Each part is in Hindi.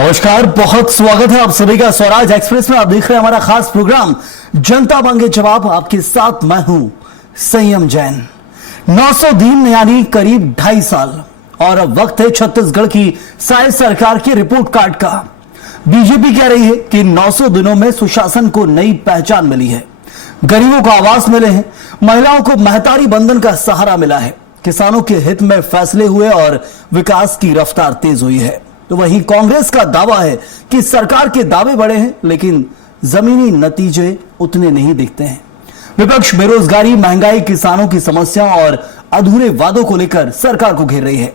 नमस्कार, बहुत स्वागत है आप सभी का स्वराज एक्सप्रेस में। आप देख रहे हैं हमारा खास प्रोग्राम जनता मांगे जवाब। आपके साथ मैं हूं संयम जैन। 900 दिन यानी करीब 2.5 साल और अब वक्त है छत्तीसगढ़ की साय सरकार के रिपोर्ट कार्ड का। बीजेपी कह रही है कि 900 दिनों में सुशासन को नई पहचान मिली है, गरीबों को आवास मिले हैं, महिलाओं को महतारी बंधन का सहारा मिला है, किसानों के हित में फैसले हुए और विकास की रफ्तार तेज हुई है। तो वहीं कांग्रेस का दावा है कि सरकार के दावे बड़े हैं लेकिन जमीनी नतीजे उतने नहीं दिखते हैं। विपक्ष बेरोजगारी, महंगाई, किसानों की समस्या और अधूरे वादों को लेकर सरकार को घेर रही है।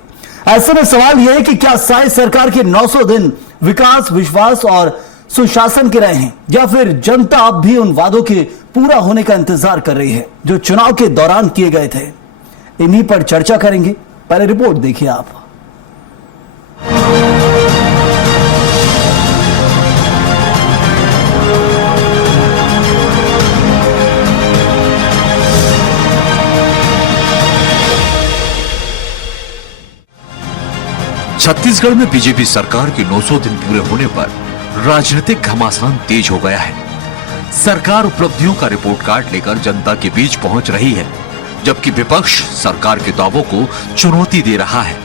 ऐसे में सवाल यह है कि क्या साय सरकार के 900 दिन विकास, विश्वास और सुशासन के रहे हैं या फिर जनता अब भी उन वादों के पूरा होने का इंतजार कर रही है जो चुनाव के दौरान किए गए थे। इन्हीं पर चर्चा करेंगे। पहले रिपोर्ट देखिए आप। छत्तीसगढ़ में बीजेपी सरकार के 900 दिन पूरे होने पर राजनीतिक घमासान तेज हो गया है। सरकार उपलब्धियों का रिपोर्ट कार्ड लेकर जनता के बीच पहुंच रही है, जबकि विपक्ष सरकार के दावों को चुनौती दे रहा है।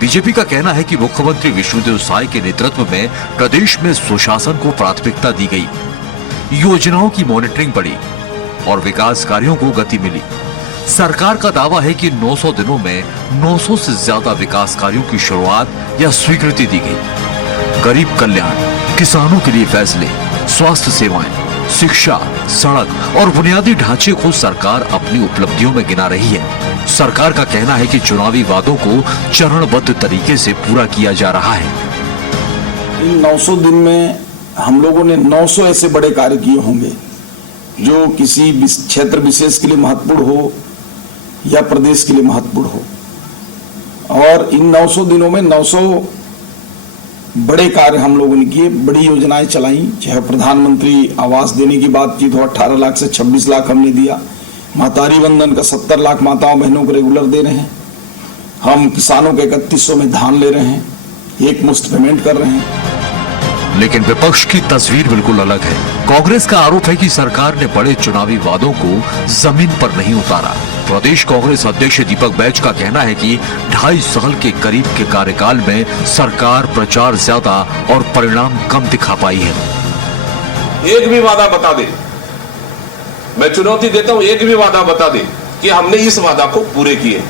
बीजेपी का कहना है कि मुख्यमंत्री विष्णुदेव साय के नेतृत्व में प्रदेश में सुशासन को प्राथमिकता दी गई, योजनाओं की मॉनिटरिंग बढ़ी और विकास कार्यों को गति मिली। सरकार का दावा है कि 900 दिनों में 900 से ज्यादा विकास कार्यों की शुरुआत या स्वीकृति दी गई। गरीब कल्याण, किसानों के लिए फैसले, स्वास्थ्य सेवाएं, शिक्षा, सड़क और बुनियादी ढांचे को सरकार अपनी उपलब्धियों में गिना रही है। सरकार का कहना है कि चुनावी वादों को चरणबद्ध तरीके से पूरा किया जा रहा है। इन 900 दिन में हम लोगों ने 900 ऐसे बड़े कार्य किए होंगे जो किसी क्षेत्र विशेष के लिए महत्वपूर्ण हो या प्रदेश के लिए महत्वपूर्ण हो। और इन 900 दिनों में 900 बड़े कार्य हम लोगों ने किए, बड़ी योजनाएं चलाई। चाहे प्रधानमंत्री आवास देने की बात की तो 18 लाख से 26 लाख हमने दिया। महतारी बंधन का 70 लाख माताओं बहनों को रेगुलर दे रहे हैं। हम किसानों के 3100 में धान ले रहे हैं, एक मुश्त पेमेंट कर रहे हैं। लेकिन विपक्ष की तस्वीर बिल्कुल अलग है। कांग्रेस का आरोप है कि सरकार ने बड़े चुनावी वादों को जमीन पर नहीं उतारा। प्रदेश कांग्रेस अध्यक्ष दीपक बैज का कहना है कि 2.5 साल के करीब के कार्यकाल में सरकार प्रचार ज्यादा और परिणाम कम दिखा पाई है। एक भी वादा बता दे, मैं चुनौती देता हूं, एक भी वादा बता दे कि हमने इस वादा को पूरे किए।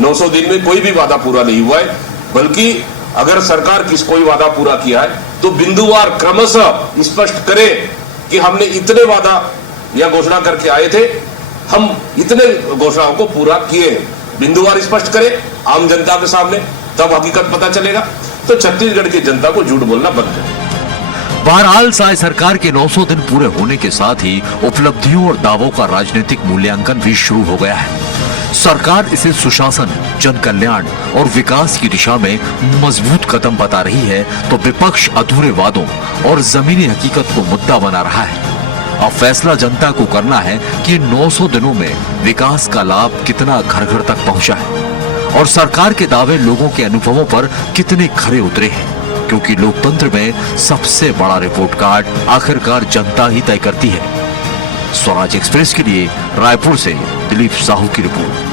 900 दिन में कोई भी वादा पूरा नहीं हुआ है, बल्कि अगर सरकार कोई वादा पूरा किया है तो बिंदुवार क्रमशः स्पष्ट करे कि हमने इतने वादा या घोषणा करके आए थे, हम इतने घोषणाओं को पूरा किए हैं। बिंदुवार स्पष्ट करे आम जनता के सामने, तब हकीकत पता चलेगा। तो छत्तीसगढ़ की जनता को झूठ बोलना बंद करे। बहरहाल साय सरकार के 900 दिन पूरे होने के साथ ही उपलब्धियों और दावों का राजनीतिक मूल्यांकन भी शुरू हो गया है। सरकार इसे सुशासन, जन कल्याण और विकास की दिशा में मजबूत कदम बता रही है, तो विपक्ष अधूरे वादों और जमीनी हकीकत को मुद्दा बना रहा है। अब फैसला जनता को करना है कि 900 दिनों में विकास का लाभ कितना घर घर तक पहुंचा है और सरकार के दावे लोगों के अनुभवों पर कितने खरे उतरे हैं, क्योंकि लोकतंत्र में सबसे बड़ा रिपोर्ट कार्ड आखिरकार जनता ही तय करती है। स्वराज एक्सप्रेस के लिए रायपुर से दिलीप साहू की रिपोर्ट।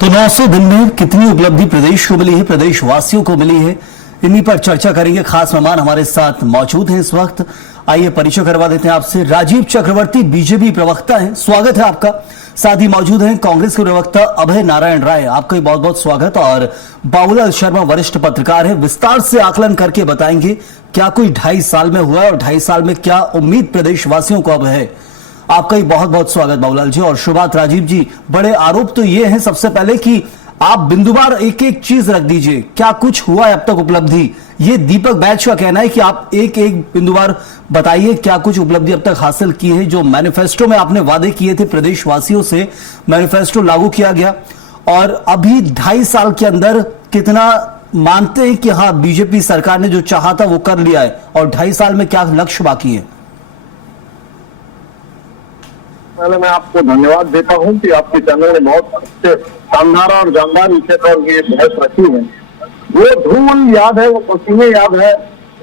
तो 900 दिन में कितनी उपलब्धि प्रदेश को मिली है, प्रदेशवासियों को मिली है, इन्हीं पर चर्चा करेंगे। खास मेहमान हमारे साथ मौजूद हैं इस वक्त। आइए परिचय करवा देते हैं आपसे। राजीव चक्रवर्ती बीजेपी प्रवक्ता हैं, स्वागत है आपका। साथ ही मौजूद हैं कांग्रेस के प्रवक्ता अभय नारायण राय, आपका भी बहुत बहुत स्वागत। और बाबूलाल शर्मा वरिष्ठ पत्रकार हैं, विस्तार से आकलन करके बताएंगे क्या कुछ 2.5 साल में हुआ है और 2.5 साल में क्या उम्मीद प्रदेशवासियों को अब है। आपका ही बहुत बहुत स्वागत बाबूलाल जी। और शुरुआत राजीव जी, बड़े आरोप तो ये हैं सबसे पहले कि आप बिंदुवार एक एक चीज रख दीजिए, क्या कुछ हुआ है अब तक उपलब्धि। ये दीपक बैच का कहना है कि आप एक एक बिंदुवार बताइए क्या कुछ उपलब्धि अब तक हासिल की है। जो मैनिफेस्टो में आपने वादे किए थे प्रदेशवासियों से, मैनिफेस्टो लागू किया गया और अभी 2.5 साल के अंदर कितना मानते हैं कि हाँ बीजेपी सरकार ने जो चाहा था वो कर लिया है और 2.5 साल में क्या लक्ष्य बाकी है। पहले मैं आपको धन्यवाद देता हूं कि आपके चैनल ने बहुत अच्छे शानदार और जानदार विषय पर ये बहस रखी है। वो धूल याद है, वो पसीने याद है,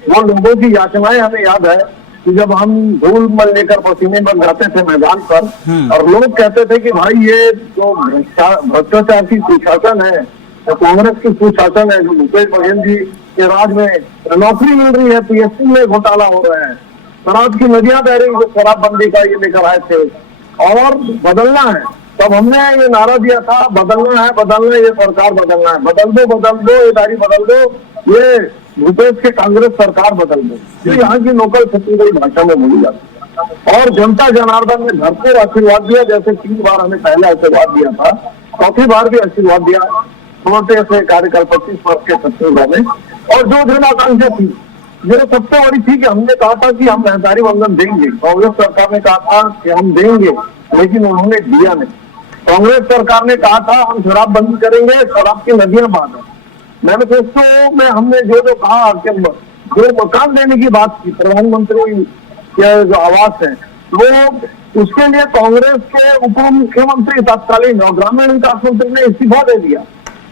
वो लोगों की याचनाएं हमें याद है कि जब हम धूल मल लेकर पसीने में जाते थे मैदान पर और लोग कहते थे कि भाई ये जो भ्रष्टाचार की कुशासन है, तो कांग्रेस की कुशासन है, जो भूपेश बघेल जी के राज में नौकरी मिल रही है, पीएससी में घोटाला हो रहा है, शराब की नदियां बह रही, जो शराबबंदी का ये लेकर आए थे और बदलना है। तब हमने ये नारा दिया था, बदलना है, ये सरकार बदलना है, बदल दो, ये दाढ़ी बदल दो, ये भूपेश के कांग्रेस सरकार बदल दो। जो यहाँ की लोकल छत्तीसगढ़ी भाषा में बोली जाती है और जनता जनार्दन ने भरपूर आशीर्वाद दिया। जैसे 3 बार हमें पहले आशीर्वाद दिया था, 4थी बार भी आशीर्वाद दिया छोटे से कार्यकाल 25 वर्ष के छत्तीसगढ़ में। और जो दृढ़ आकांक्षा थी, जो सबसे बड़ी थी कि हमने कहा था कि हम महतारी वंदन देंगे, कांग्रेस सरकार ने कहा था कि हम देंगे, लेकिन उन्होंने दिया नहीं। कांग्रेस सरकार ने कहा था हम शराबबंदी करेंगे, शराब की नदियां बांध है। मैनिफेस्टो में हमने जो कहा कि जो मकान देने की बात की, प्रधानमंत्री के जो आवास है, वो उसके लिए कांग्रेस के उप मुख्यमंत्री तत्कालीन और ग्रामीण विकास मंत्री ने इस्तीफा दे दिया।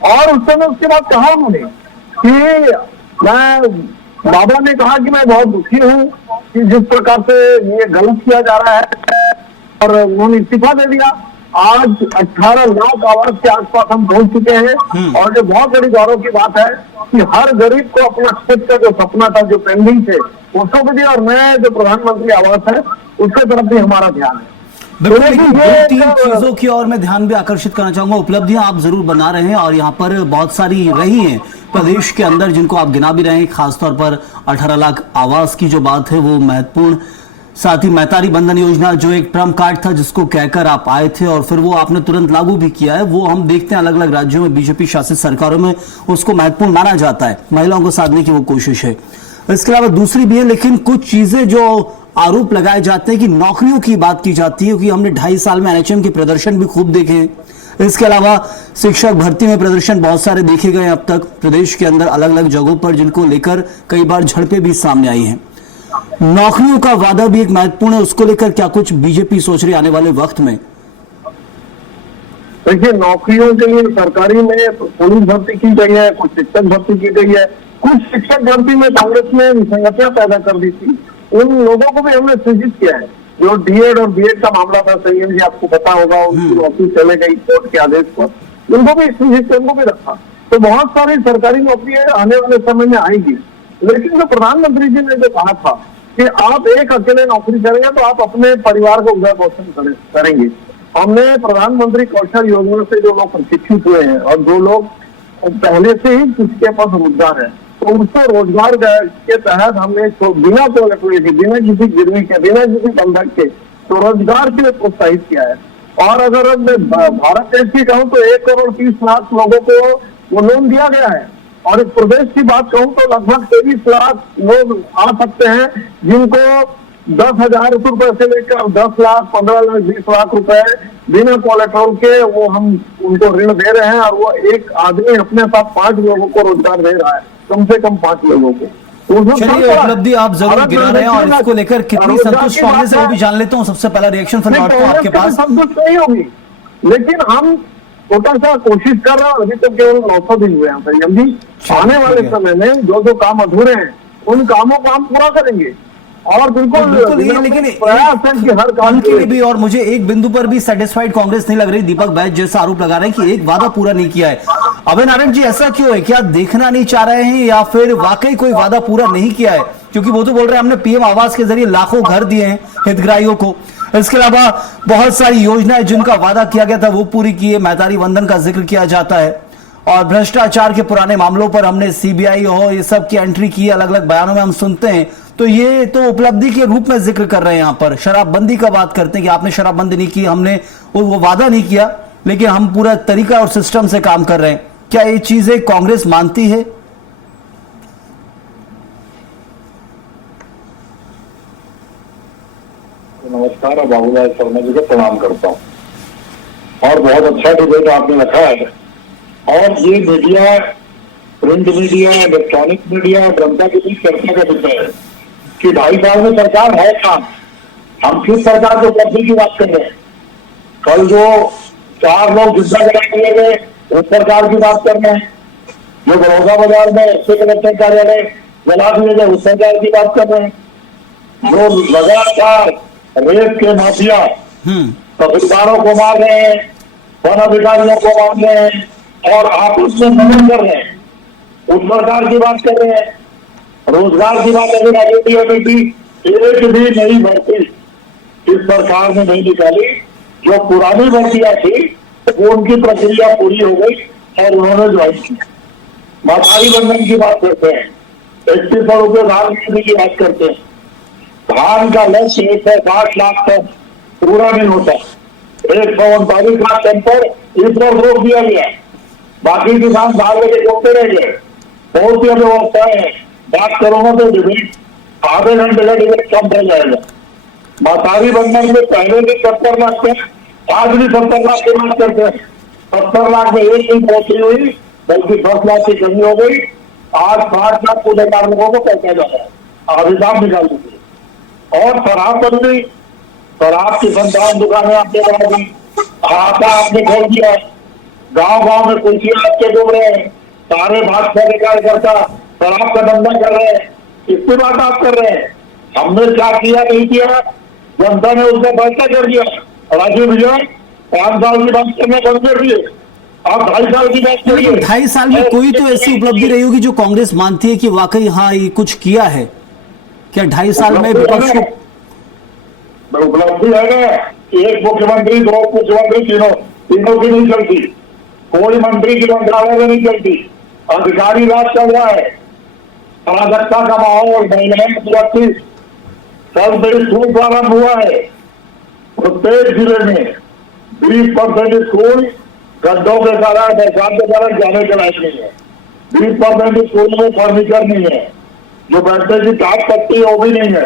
और उस समय उसके बाद कहा उन्होंने कि बाबा ने कहा कि मैं बहुत दुखी हूँ कि जिस प्रकार से ये गलत किया जा रहा है, और उन्होंने इस्तीफा दे दिया। आज 18 लाख आवास के आसपास हम पहुंच चुके हैं और जो बहुत बड़ी गौरव की बात है कि हर गरीब को अपना खुद का जो सपना था, जो पेंडिंग थे, उसको भी दिया। और नया जो प्रधानमंत्री आवास है उसके तरफ भी हमारा ध्यान है। बिल्कुल, लेकिन 2-3 चीजों की और मैं ध्यान भी आकर्षित करना चाहूंगा। उपलब्धियां आप जरूर बना रहे हैं और यहाँ पर बहुत सारी रही हैं प्रदेश के अंदर जिनको आप गिना भी रहे हैं। खासतौर पर 18 लाख आवास की जो बात है वो महत्वपूर्ण। साथ ही महतारी बंधन योजना जो एक ट्रम्प कार्ड था जिसको कहकर आप आए थे और फिर वो आपने तुरंत लागू भी किया है, वो हम देखते हैं अलग अलग राज्यों में बीजेपी शासित सरकारों में उसको महत्वपूर्ण माना जाता है। महिलाओं को साधने की वो कोशिश है। इसके अलावा दूसरी भी है, लेकिन कुछ चीजें जो आरोप लगाए जाते हैं कि नौकरियों की बात की जाती है कि हमने 2.5 साल में एनएचएम के प्रदर्शन भी खूब देखे हैं। इसके अलावा शिक्षक भर्ती में प्रदर्शन बहुत सारे देखे गए अब तक प्रदेश के अंदर अलग अलग जगहों पर, जिनको लेकर कई बार झड़पें भी सामने आई हैं। नौकरियों का वादा भी एक महत्वपूर्ण है, उसको लेकर क्या कुछ बीजेपी सोच रही है आने वाले वक्त में? देखिए, नौकरियों के लिए सरकारी में पुलिस भर्ती की गई है, कुछ शिक्षक भर्ती की गई है। कुछ शिक्षक भर्ती में कांग्रेस ने विसंगतियां पैदा कर दी थी, उन लोगों को भी हमने सृजित किया है। जो डीएड और बीएड का मामला था, संयम जी आपको पता होगा, उनकी नौकरी चले गई कोर्ट के आदेश पर, उनको भी सृजित, उनको भी रखा। तो बहुत सारी सरकारी नौकरियां आने वाले समय में आएगी। लेकिन जो प्रधानमंत्री जी ने जो कहा था कि आप एक अकेले नौकरी करेंगे तो आप अपने परिवार को उधर पोषण करेंगे। हमने प्रधानमंत्री कौशल योजना से जो लोग प्रशिक्षित हुए हैं और जो लोग पहले से ही किसके पास रोजगार है, तो उसको रोजगार के तहत हमने बिना बिना किसी गिरवी के, बिना किसी बंधक के स्वरोजगार के लिए प्रोत्साहित किया है। और अगर मैं भारत देश की कहूँ तो 1 करोड़ 30 लाख लोगों को वो लोन दिया गया है। और इस प्रदेश की बात कहूँ तो लगभग 23 लाख लोग आ सकते हैं जिनको 10,000 रुपए से लेकर 10 लाख, 15 लाख, 20 लाख रुपए बिना कोलेटरल के वो हम उनको ऋण दे रहे हैं। और वो एक आदमी अपने साथ 5 लोगों को रोजगार दे रहा है, कम से कम 5 लोगों को। चलिए, उपलब्धि आप जरूर गिना रहे हैं और इसको लेकर कितनी संतुष्ट कांग्रेस है वो भी जान लेता हूँ। सबसे पहला रिएक्शन फिर लौटता हूं आपके पास। संतुष्ट नहीं होगी, लेकिन हम छोटा सा कोशिश कर रहे हैं। अभी तो केवल 900 दिन हुए हैं संयम जी। आने वाले समय में जो काम अधूरे हैं उन कामों को हम पूरा करेंगे और बिल्कुल ये, लेकिन प्रयास है कि हर काम के लिए भी। और मुझे एक बिंदु पर भी सेटिस्फाइड कांग्रेस नहीं लग रही। दीपक बैज जैसा आरोप लगा रहे हैं कि एक वादा पूरा नहीं किया है। अभय नारायण जी, ऐसा क्यों है? क्या देखना नहीं चाह रहे हैं या फिर वाकई कोई वादा पूरा नहीं किया है? क्योंकि वो तो बोल रहे हैं हमने पीएम आवास के जरिए लाखों घर दिए हैं हितग्राहियों को। इसके अलावा बहुत सारी योजनाएं जिनका वादा किया गया था वो पूरी की है। महतारी वंदन का जिक्र किया जाता है और भ्रष्टाचार के पुराने मामलों पर हमने सीबीआई हो ये सब की एंट्री की, अलग अलग बयानों में हम सुनते हैं। तो ये तो उपलब्धि के रूप में जिक्र कर रहे हैं। यहाँ पर शराबबंदी का बात करते हैं कि आपने शराबबंदी नहीं की, हमने वो वादा नहीं किया, लेकिन हम पूरा तरीका और सिस्टम से काम कर रहे हैं। क्या ये चीजें कांग्रेस मानती है? नमस्कार, बाबूलाल शर्मा जी को प्रणाम करता हूँ। और बहुत अच्छा डिबेट आपने रखा है। और ये media, print media, electronic media, जनता के बीच चर्चा का विषय है कि 2.5 साल में सरकार है कहाँ। हम किस सरकार को उपलब्धि की बात कर रहे हैं? कल जो 4 लोग जिंदा जला दिए गए उस सरकार की बात कर रहे हैं, जो बड़ौदा बाजार में एसपी कलेक्टर कार्यालय जला दिए गए उस सरकार की बात कर रहे हैं, जो लगातार रेप के माफिया तहसीलदारों को मार रहे हैं, वन अधिकारियों को मार रहे हैं और आपस में मदद कर रहे हैं, उस सरकार की बात कर रहे हैं। रोजगार की बात अगर आगे थी, एक भी नई भर्ती इस सरकार ने नहीं निकाली। जो पुरानी भर्तियां थी वो उनकी प्रक्रिया पूरी हो गई और उन्होंने ज्वाइन किया। महंगाई बंधन की बात करते हैं, 3100 रुपये धान खरीदी की बात करते हैं। धान का लक्ष्य 160 लाख टन पूरा नहीं होता, 139 लाख टन पर इस पर रोक दिया गया। बाकी किसान धान लेके घूमते रह गए। बहुत सी व्यवस्थाएं हैं, बात करूंगा तो डिबेट आधे घंटे का डिबेट कम हो जाएगा। महंगाई बंधन में पहले भी 70 लाख थे, आज भी 70 लाख की बात करते हैं। 70 लाख में एक दिन पहुंची हुई, बल्कि 10 लाख की कमी हो गई। आज 60 लाख पूरे कार्मिकों को पैसा जा रहा है, अभिशाप निकाल दीजिए। और शराबबंदी, शराब की संतान दुकानें आपने बढ़ा दी, आटा आपने खोल दिया, गांव गांव में कुर्सियां आपके घूम रहे हैं, सारे भाजपा के कार्यकर्ता शराब का धंधा कर रहे हैं। इसकी बात आप कर रहे हैं, हमने क्या किया नहीं किया, जनता ने उसका फैसला कर दिया। राजीव भैया 5 साल की बात करना बंद कर दिए, आप 2.5 साल की बात करिए। 2.5 साल में कोई तो ऐसी उपलब्धि रही होगी जो कांग्रेस मानती है कि वाकई हाँ ये कुछ किया है। क्या 2.5 साल में विपक्ष को उपलब्धि है ना? एक मुख्यमंत्री, 2 मुख्यमंत्री, तीनों की नहीं चलती, कोई मंत्री की मंत्रालय में नहीं चलती, अधिकारी राज चल रहा है, अराजकता का माहौल, महिलाएं सुरक्षित, कल से स्कूल प्रारंभ हुआ है। प्रत्येक जिले में 20% स्कूल गड्ढों के कारण, बरसात के कारण जाने के लायक नहीं है। 20% स्कूल में फर्नीचर नहीं है, जो बैठने की टाट पट्टी वो भी नहीं है,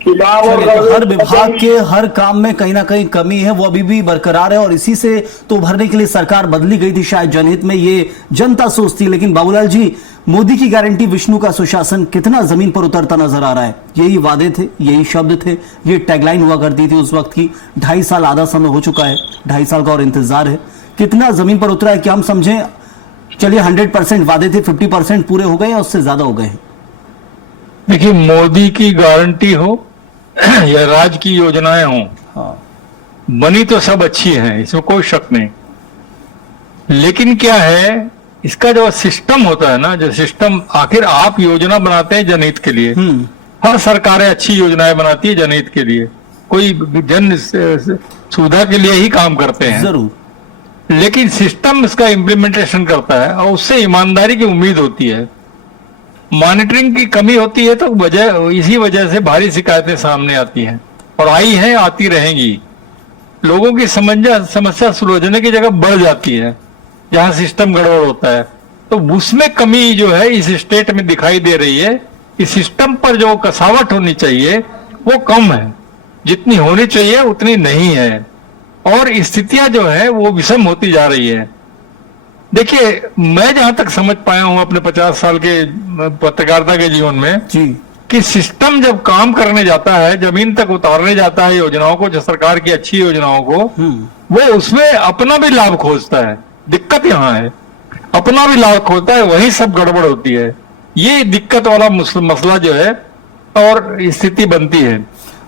किताब और तो हर विभाग के हर काम में कहीं ना कहीं कमी है, वो अभी भी बरकरार है और इसी से तो उभरने के लिए सरकार बदली गई थी शायद जनहित में, ये जनता सोचती है। लेकिन बाबूलाल जी, मोदी की गारंटी विष्णु का सुशासन कितना जमीन पर उतरता नजर आ रहा है? यही वादे थे, यही शब्द थे, ये टैगलाइन हुआ करती थी उस वक्त की। 2.5 साल आधा समय हो चुका है, 2.5 साल का और इंतजार है। कितना जमीन पर उतरा है कि हम समझें चलिए 100% वादे थे, 50% पूरे हो गए या उससे ज्यादा हो गए? देखिए, मोदी की गारंटी हो या राज्य की योजनाएं हो, हाँ, बनी तो सब अच्छी हैं, इसमें कोई शक नहीं। लेकिन क्या है, इसका जो सिस्टम होता है ना, जो सिस्टम, आखिर आप योजना बनाते हैं जनहित के लिए, हर सरकारें अच्छी योजनाएं बनाती है जनहित के लिए, कोई जन सुविधा के लिए ही काम करते हैं जरूर, लेकिन सिस्टम इसका इम्प्लीमेंटेशन करता है और उससे ईमानदारी की उम्मीद होती है। मॉनिटरिंग की कमी होती है तो इसी वजह से भारी शिकायतें सामने आती हैं और आई हैं, आती रहेंगी। लोगों की समस्या सुलझने की जगह बढ़ जाती है जहां सिस्टम गड़बड़ होता है, तो उसमें कमी जो है इस स्टेट में दिखाई दे रही है। इस सिस्टम पर जो कसावट होनी चाहिए वो कम है, जितनी होनी चाहिए उतनी नहीं है और स्थितियां जो है वो विषम होती जा रही है। देखिए, मैं जहां तक समझ पाया हूं अपने 50 साल के पत्रकारिता के जीवन में जी, कि सिस्टम जब काम करने जाता है, जमीन तक उतारने जाता है योजनाओं को, जो सरकार की अच्छी योजनाओं को, वो उसमें अपना भी लाभ खोजता है। दिक्कत यहाँ है, अपना भी लाभ खोजता है, वही सब गड़बड़ होती है। ये दिक्कत वाला मसला जो है और स्थिति बनती है।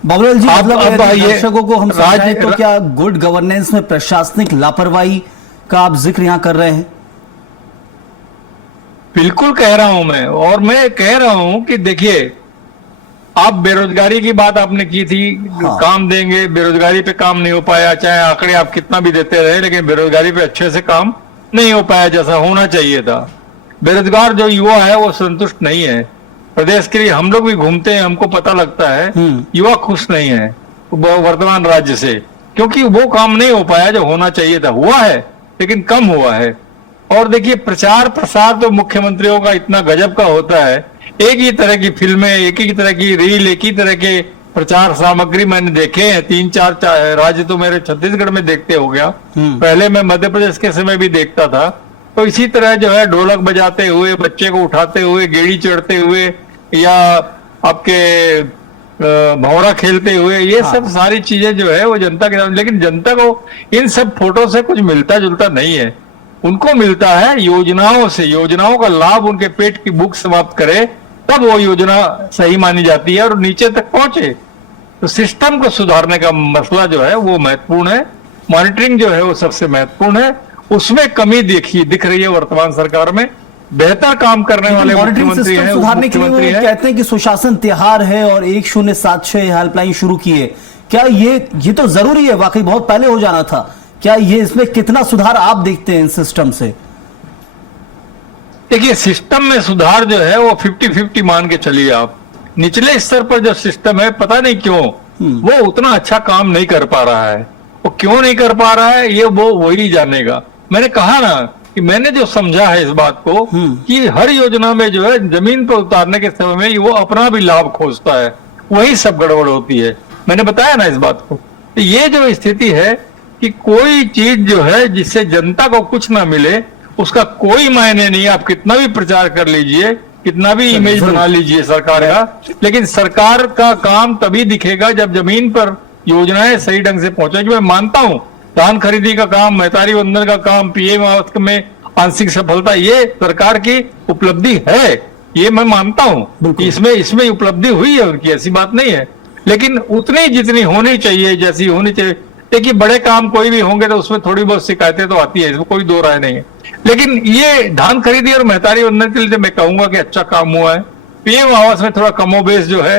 बाबूलाल जी, मतलब अब दर्शकों को हम समझाएं तो क्या गुड गवर्नेंस में प्रशासनिक लापरवाही का आप जिक्र यहां कर रहे हैं? बिल्कुल कह रहा हूं मैं, और मैं कह रहा हूं कि देखिए, आप बेरोजगारी की बात आपने की थी, हाँ, काम देंगे, बेरोजगारी पे काम नहीं हो पाया, चाहे आंकड़े आप कितना भी देते रहे, लेकिन बेरोजगारी पे अच्छे से काम नहीं हो पाया जैसा होना चाहिए था। बेरोजगार जो युवा है वो संतुष्ट नहीं है। प्रदेश के लिए हम लोग भी घूमते हैं, हमको पता लगता है युवा खुश नहीं है वर्तमान राज्य से, क्योंकि वो काम नहीं हो पाया जो होना चाहिए था। हुआ है लेकिन कम हुआ है। और देखिए, प्रचार प्रसार तो मुख्यमंत्रियों का इतना गजब का होता है, एक ही तरह की फिल्में, एक ही तरह की रील, एक ही तरह के प्रचार सामग्री मैंने देखे हैं। 3-4 राज्य तो मेरे छत्तीसगढ़ में देखते हो गया, पहले मैं मध्य प्रदेश के समय भी देखता था। तो इसी तरह जो है ढोलक बजाते हुए, बच्चे को उठाते हुए, गेड़ी चढ़ते हुए, या आपके भंवरा खेलते हुए, ये सब सारी चीजें जो है वो जनता के सामने, लेकिन जनता को इन सब फोटो से कुछ मिलता जुलता नहीं है। उनको मिलता है योजनाओं से, योजनाओं का लाभ उनके पेट की भूख समाप्त करे तब वो योजना सही मानी जाती है और नीचे तक पहुंचे। तो सिस्टम को सुधारने का मसला जो है वो महत्वपूर्ण है, मॉनिटरिंग जो है वो सबसे महत्वपूर्ण है। उसमें कमी दिख रही है वर्तमान सरकार में। बेहतर काम करने वाले मॉनिटरिंग मुख्यमंत्री सिस्टम हैं, सुधारने के लिए वो मुख्यमंत्री हैं। कहते हैं कि सुशासन तिहार है और 1076 हेल्पलाइन शुरू की है। क्या ये तो जरूरी है, वाकई बहुत पहले हो जाना था। क्या ये इसमें कितना सुधार आप देखते हैं इन सिस्टम से? देखिए, सिस्टम में सुधार जो है वो 50-50 मान के चलिए आप। निचले स्तर पर जो सिस्टम है, पता नहीं क्यों वो उतना अच्छा काम नहीं कर पा रहा है। वो क्यों नहीं कर पा रहा है ये वो वही जानेगा। मैंने कहा ना कि मैंने जो समझा है इस बात को कि हर योजना में जो है जमीन पर उतारने के समय में वो अपना भी लाभ खोजता है, वही सब गड़बड़ होती है। मैंने बताया ना इस बात को। तो ये जो स्थिति है कि कोई चीज जो है जिससे जनता को कुछ ना मिले उसका कोई मायने नहीं। आप कितना भी प्रचार कर लीजिए, कितना भी इमेज बना लीजिए सरकार का, लेकिन सरकार का काम तभी दिखेगा जब जमीन पर योजनाएं सही ढंग से पहुंचेगी। मैं मानता हूं धान खरीदी का काम, महतारी वंदन का काम, पीएम आवास में आंशिक सफलता, ये सरकार की उपलब्धि है, ये मैं मानता हूं। इसमें उपलब्धि हुई है उनकी, ऐसी बात नहीं है, लेकिन उतनी जितनी होनी चाहिए, जैसी होनी चाहिए। देखिए, बड़े काम कोई भी होंगे तो उसमें थोड़ी बहुत शिकायतें तो आती है, इसमें कोई दो राय नहीं है। लेकिन ये धान खरीदी और महतारी वंदन के लिए मैं कहूंगा कि अच्छा काम हुआ है। पीएम आवास में थोड़ा कमोबेश जो है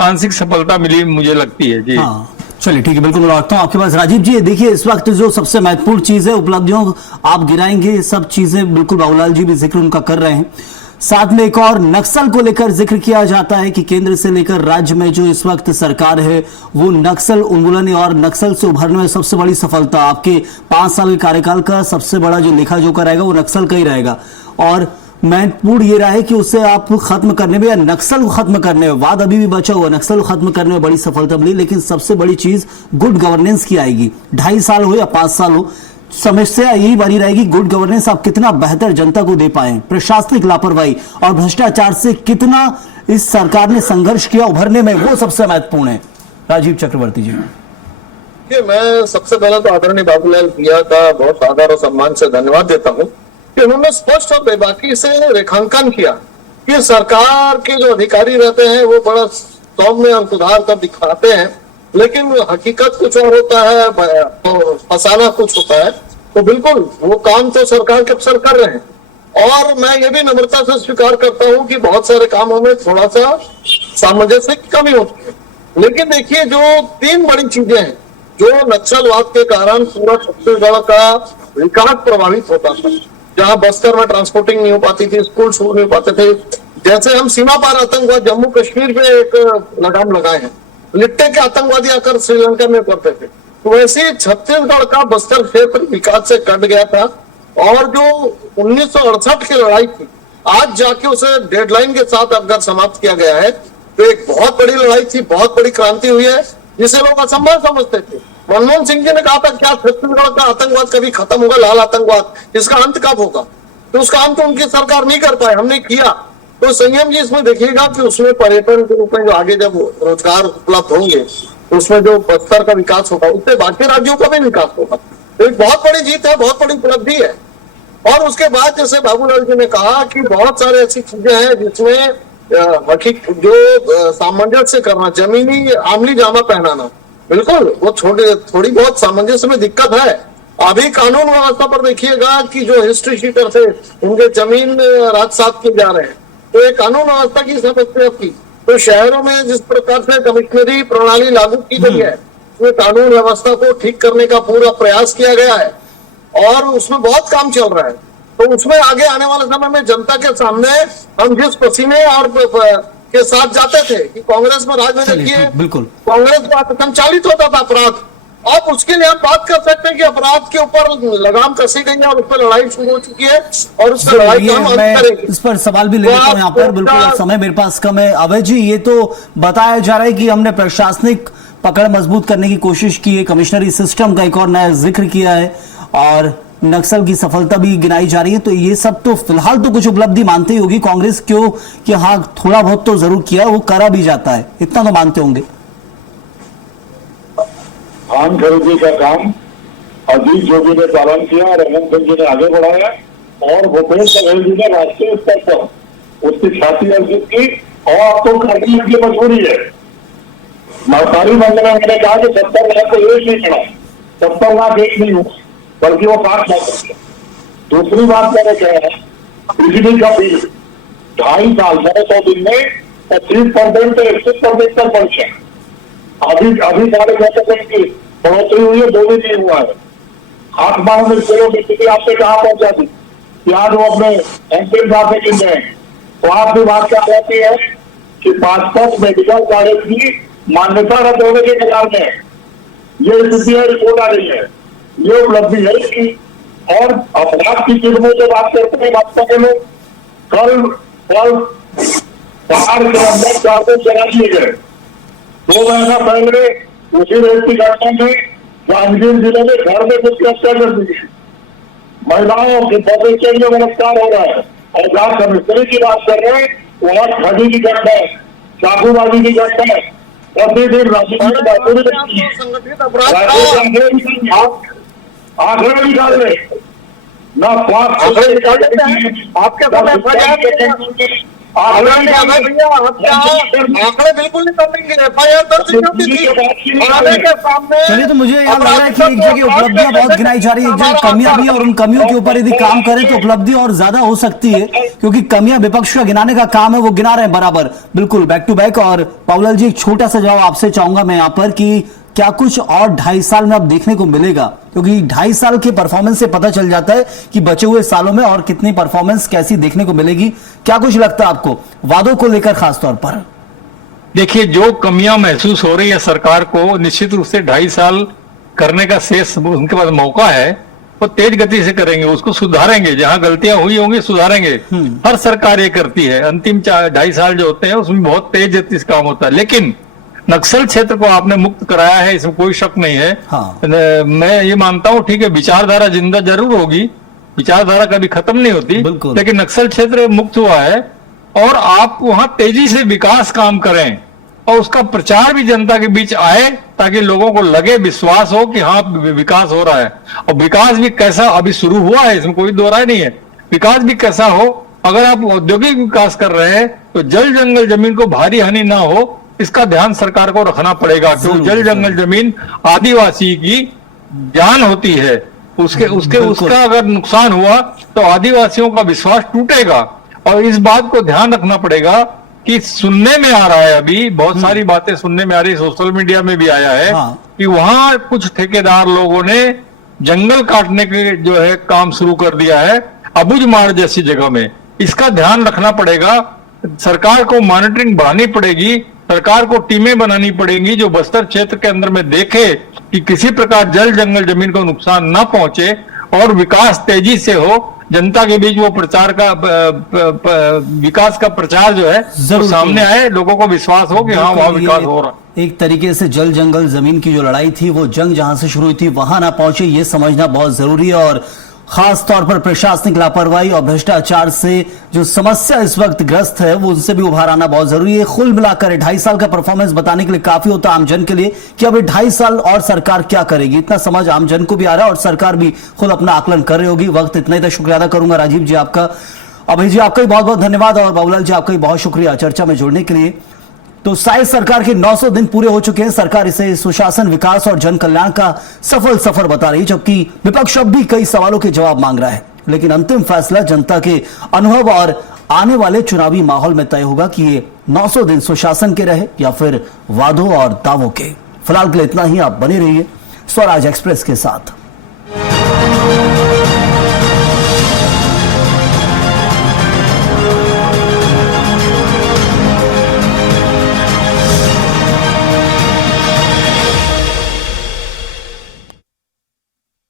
आंशिक सफलता मिली, मुझे लगती है जी। हाँ, चलिए ठीक है, बिल्कुल मैं रखता हूँ आपके पास। राजीव जी, देखिए इस वक्त जो सबसे महत्वपूर्ण चीज है, उपलब्धियों आप गिराएंगे, सब चीजें बिल्कुल बाबूलाल जी भी जिक्र उनका कर रहे हैं। साथ में एक और नक्सल को लेकर जिक्र किया जाता है कि केंद्र से लेकर राज्य में जो इस वक्त सरकार है वो नक्सल उन्मूलन और नक्सल से उभरने में सबसे बड़ी सफलता, आपके 5 साल के कार्यकाल का सबसे बड़ा जो लेखा जोखा रहेगा वो नक्सल का ही रहेगा। और महत्वपूर्ण ये रहा है कि उसे आप खत्म करने में या नक्सल को खत्म करने में, वाद अभी भी बचा हुआ, नक्सल को खत्म करने में बड़ी सफलता मिली। लेकिन सबसे बड़ी चीज गुड गवर्नेंस की आएगी। 2.5 साल हो या 5 साल हो, समस्या यही बनी रहेगी गुड गवर्नेंस आप कितना बेहतर जनता को दे पाए। प्रशासनिक लापरवाही और भ्रष्टाचार से कितना इस सरकार ने संघर्ष किया उभरने में, वो सबसे महत्वपूर्ण है। राजीव चक्रवर्ती जी। मैं सबसे पहले तो आदरणीय बाबूलाल भैया का बहुत आदर और सम्मान से धन्यवाद देता हूँ कि उन्होंने स्पष्ट और बेबाकी से रेखांकन किया कि सरकार के जो अधिकारी रहते हैं वो बड़ा सौम्य और सुधार कर दिखाते हैं, लेकिन हकीकत कुछ और होता है, तो फसाना कुछ होता है। तो बिल्कुल वो काम तो सरकार के अफसर कर रहे हैं और मैं ये भी नम्रता से स्वीकार करता हूँ कि बहुत सारे कामों में थोड़ा सा सामंजस्य की कमी होती है। लेकिन देखिए, जो 3 बड़ी चीजें हैं जो नक्सलवाद के कारण पूरा छत्तीसगढ़ का विकास प्रभावित होता था, जहां बस्तर में ट्रांसपोर्टिंग नहीं हो पाती थी, स्कूल शुरू नहीं हो पाते थे। जैसे हम सीमा पार आतंकवाद जम्मू कश्मीर पे एक लगाम लगाए हैं, लिट्टे के आतंकवादी आकर श्रीलंका में करते थे, तो वैसे छत्तीसगढ़ का बस्तर क्षेत्र विकास से कट गया था। और जो 1968 की लड़ाई थी, आज जाके उसे डेडलाइन के साथ अगर समाप्त किया गया है, तो एक बहुत बड़ी लड़ाई थी, बहुत बड़ी क्रांति हुई है, जिसे लोग असंभव समझते थे। मनमोहन सिंह जी ने कहा था क्या छत्तीसगढ़ का आतंकवाद कभी खत्म होगा, लाल आतंकवाद, इसका अंत कब होगा? तो उसका अंत उनकी सरकार नहीं कर पाए, हमने किया। तो संयम जी इसमें देखिएगा कि उसमें पर्यटन के रूप में जो आगे जब रोजगार उपलब्ध होंगे तो उसमें जो बस्तर का विकास होगा उससे बाकी राज्यों का भी विकास होगा। तो एक बहुत बड़ी जीत है, बहुत बड़ी उपलब्धि है। और उसके बाद जैसे बाबूलाल जी ने कहा कि बहुत सारे ऐसी चीजें हैं जिसमें जो सामंजस्य करना, जमीनी आमली जामा पहनाना, बिल्कुल वो थोड़ी बहुत सामंजस्य में दिक्कत है। अभी कानून व्यवस्था पर देखिएगा कि जो हिस्ट्री शीटर से उनके जमीन राजसात किए जा रहे हैं, तो ये कानून व्यवस्था की समस्या की। तो शहरों में जिस प्रकार से कमिश्नरी प्रणाली लागू की गई है, उसमें कानून व्यवस्था को ठीक करने का पूरा प्रयास किया गया है और उसमें बहुत काम चल रहा है। तो उसमें आगे आने वाले समय में जनता के सामने हम जिस पसीने और के साथ जाते थे कि कांग्रेस में राज में देखिए, बिल्कुल कांग्रेस का संचालित होता था अपराध, अब उसके लिए हम बात कर सकते हैं कि अपराध के ऊपर लगाम कसी गई है और उस पर लड़ाई शुरू हो चुकी है और उस पर लड़ाई का हम अंत करेंगे। इस पर सवाल भी ले लेता हूं यहाँ पर, बिल्कुल समय मेरे पास कम है। अभय जी, ये तो बताया जा रहा है कि हमने प्रशासनिक पकड़ मजबूत करने की कोशिश की है, कमिश्नरी सिस्टम का एक और नया जिक्र किया है और नक्सल की सफलता भी गिनाई जा रही है। तो ये सब तो फिलहाल तो कुछ उपलब्धि मानते ही होगी कांग्रेस क्यों कि हाँ थोड़ा बहुत तो जरूर किया, वो करा भी जाता है, इतना तो मानते होंगे। धान खरीदी का काम अजीत जोगी ने पालन किया और हेमंत सिंह जी ने आगे बढ़ाया और भूपेश बघेल जी ने राष्ट्रीय स्तर पर उसकी ख्याति अर्जित की और अब तो करनी उनकी मजबूरी है। महतारी मंच में मैंने कहा कि 70 लाख को एक नहीं चढ़ा, 70 लाख एक नहीं हुआ बल्कि वो 5 लाख हो गया। दूसरी बात मैंने कहा बिजली का बिल 2.5 साल 100 दिन में 25% से 21% तक बढ़ गया। अभी 6.5% की बढ़ोतरी हुई है, 2 भी नहीं हुआ है। आसमान में किलो की स्थिति आपसे कहाँ पहुंचा थी कि आज वो अपने एमपी साहब से गिन रहे हैं। तो आपकी बात क्या कहती है कि 5 मेडिकल कॉलेज की मान्यता रद्द होने के कगार में ये स्थिति है, रिपोर्ट आ रही है, ये उपलब्धि है इसकी। और अपराध की किस्मों से बात करते हैं भाजपा के लोग। कल पहाड़ के अंदर 4 जला दिए गए। 2 महीना पहले उसी रेत की घटना में जांजगीर जिले में घर में कुछ हत्या कर दी गई। महिलाओं के बगीचे में गिरफ्तार हो रहा है। और जहाँ कमिश्नरी की बात कर रहे हैं वहाँ ठगी की घटना है, चाकूबाजी की घटना है, प्रतिदिन आंकड़े निकाल रहे ना स्वास्थ्य आपके आंकड़े बिल्कुल नहीं करेंगे। FIR दर्ज चलिए, तो मुझे याद लग रहा है कि एक जगह उपलब्धियां बहुत गिनाई जा रही है, एक जगह कमियां भी है, और उन कमियों के ऊपर यदि काम करें तो उपलब्धि और ज्यादा हो सकती है, क्योंकि कमियां विपक्ष का गिनाने का काम है, वो गिना रहे हैं बराबर, बिल्कुल बैक टू बैक। और पावलाल जी, एक छोटा सा जवाब आपसे चाहूंगा मैं यहाँ पर कि क्या कुछ और 2.5 साल में अब देखने को मिलेगा, क्योंकि 2.5 साल के परफॉर्मेंस से पता चल जाता है कि बचे हुए सालों में और कितनी परफॉर्मेंस कैसी देखने को मिलेगी। क्या कुछ लगता है आपको वादों को लेकर खासतौर पर? देखिए, जो कमियां महसूस हो रही है सरकार को, निश्चित रूप से 2.5 साल करने का शेष उनके पास मौका है, वो तेज गति से करेंगे, उसको सुधारेंगे, जहां गलतियां हुई होंगी सुधारेंगे। हर सरकार ये करती है, अंतिम 2.5 साल जो होते हैं उसमें बहुत तेज गति से काम होता है। लेकिन नक्सल क्षेत्र को आपने मुक्त कराया है, इसमें कोई शक नहीं है। हाँ। मैं ये मानता हूं, ठीक है, विचारधारा जिंदा जरूर होगी, विचारधारा कभी खत्म नहीं होती, लेकिन नक्सल क्षेत्र मुक्त हुआ है और आप वहां तेजी से विकास काम करें और उसका प्रचार भी जनता के बीच आए, ताकि लोगों को लगे, विश्वास हो कि हाँ विकास हो रहा है। और विकास भी कैसा अभी शुरू हुआ है, इसमें कोई दो राय नहीं है। विकास भी कैसा हो, अगर आप औद्योगिक विकास कर रहे हैं तो जल जंगल जमीन को भारी हानि ना हो, इसका ध्यान सरकार को रखना पड़ेगा, क्योंकि जल जंगल जमीन आदिवासी की जान होती है। उसका अगर नुकसान हुआ तो आदिवासियों का विश्वास टूटेगा। और इस बात को ध्यान रखना पड़ेगा कि सुनने में आ रहा है, अभी बहुत सारी बातें सुनने में आ रही है, सोशल मीडिया में भी आया है कि वहां कुछ ठेकेदार लोगों ने जंगल काटने के जो है काम शुरू कर दिया है अबुझमाड़ जैसी जगह में। इसका ध्यान रखना पड़ेगा, सरकार को मॉनिटरिंग बढ़ानी पड़ेगी, सरकार को टीमें बनानी पड़ेंगी जो बस्तर क्षेत्र के अंदर में देखे कि किसी प्रकार जल जंगल जमीन को नुकसान ना पहुंचे और विकास तेजी से हो, जनता के बीच वो प्रचार का विकास का प्रचार जो है वो सामने आए, लोगों को विश्वास हो कि हाँ वहां विकास हो रहा है। एक तरीके से जल जंगल जमीन की जो लड़ाई थी, वो जंग जहां से शुरू हुई थी वहां ना पहुंचे, ये समझना बहुत जरूरी है। और खास तौर पर प्रशासनिक लापरवाही और भ्रष्टाचार से जो समस्या इस वक्त ग्रस्त है, वो उनसे भी उभार आना बहुत जरूरी है। कुल मिलाकर 2.5 साल का परफॉर्मेंस बताने के लिए काफी होता है आमजन के लिए कि अब 2.5 साल और सरकार क्या करेगी, इतना समझ आमजन को भी आ रहा है और सरकार भी खुद अपना आकलन कर रही होगी। वक्त इतना ही तक, शुक्रिया अदा करूंगा राजीव जी आपका, अभय जी आपका भी बहुत बहुत धन्यवाद, और बाबूलाल जी आपका भी बहुत शुक्रिया चर्चा में जुड़ने के लिए। तो शायद सरकार के 900 दिन पूरे हो चुके हैं, सरकार इसे सुशासन, विकास और जन कल्याण का सफल सफर बता रही है, जबकि विपक्ष अब भी कई सवालों के जवाब मांग रहा है। लेकिन अंतिम फैसला जनता के अनुभव और आने वाले चुनावी माहौल में तय होगा कि ये 900 दिन सुशासन के रहे या फिर वादों और दावों के। फिलहाल के लिए इतना ही, आप बने रहिए स्वराज एक्सप्रेस के साथ।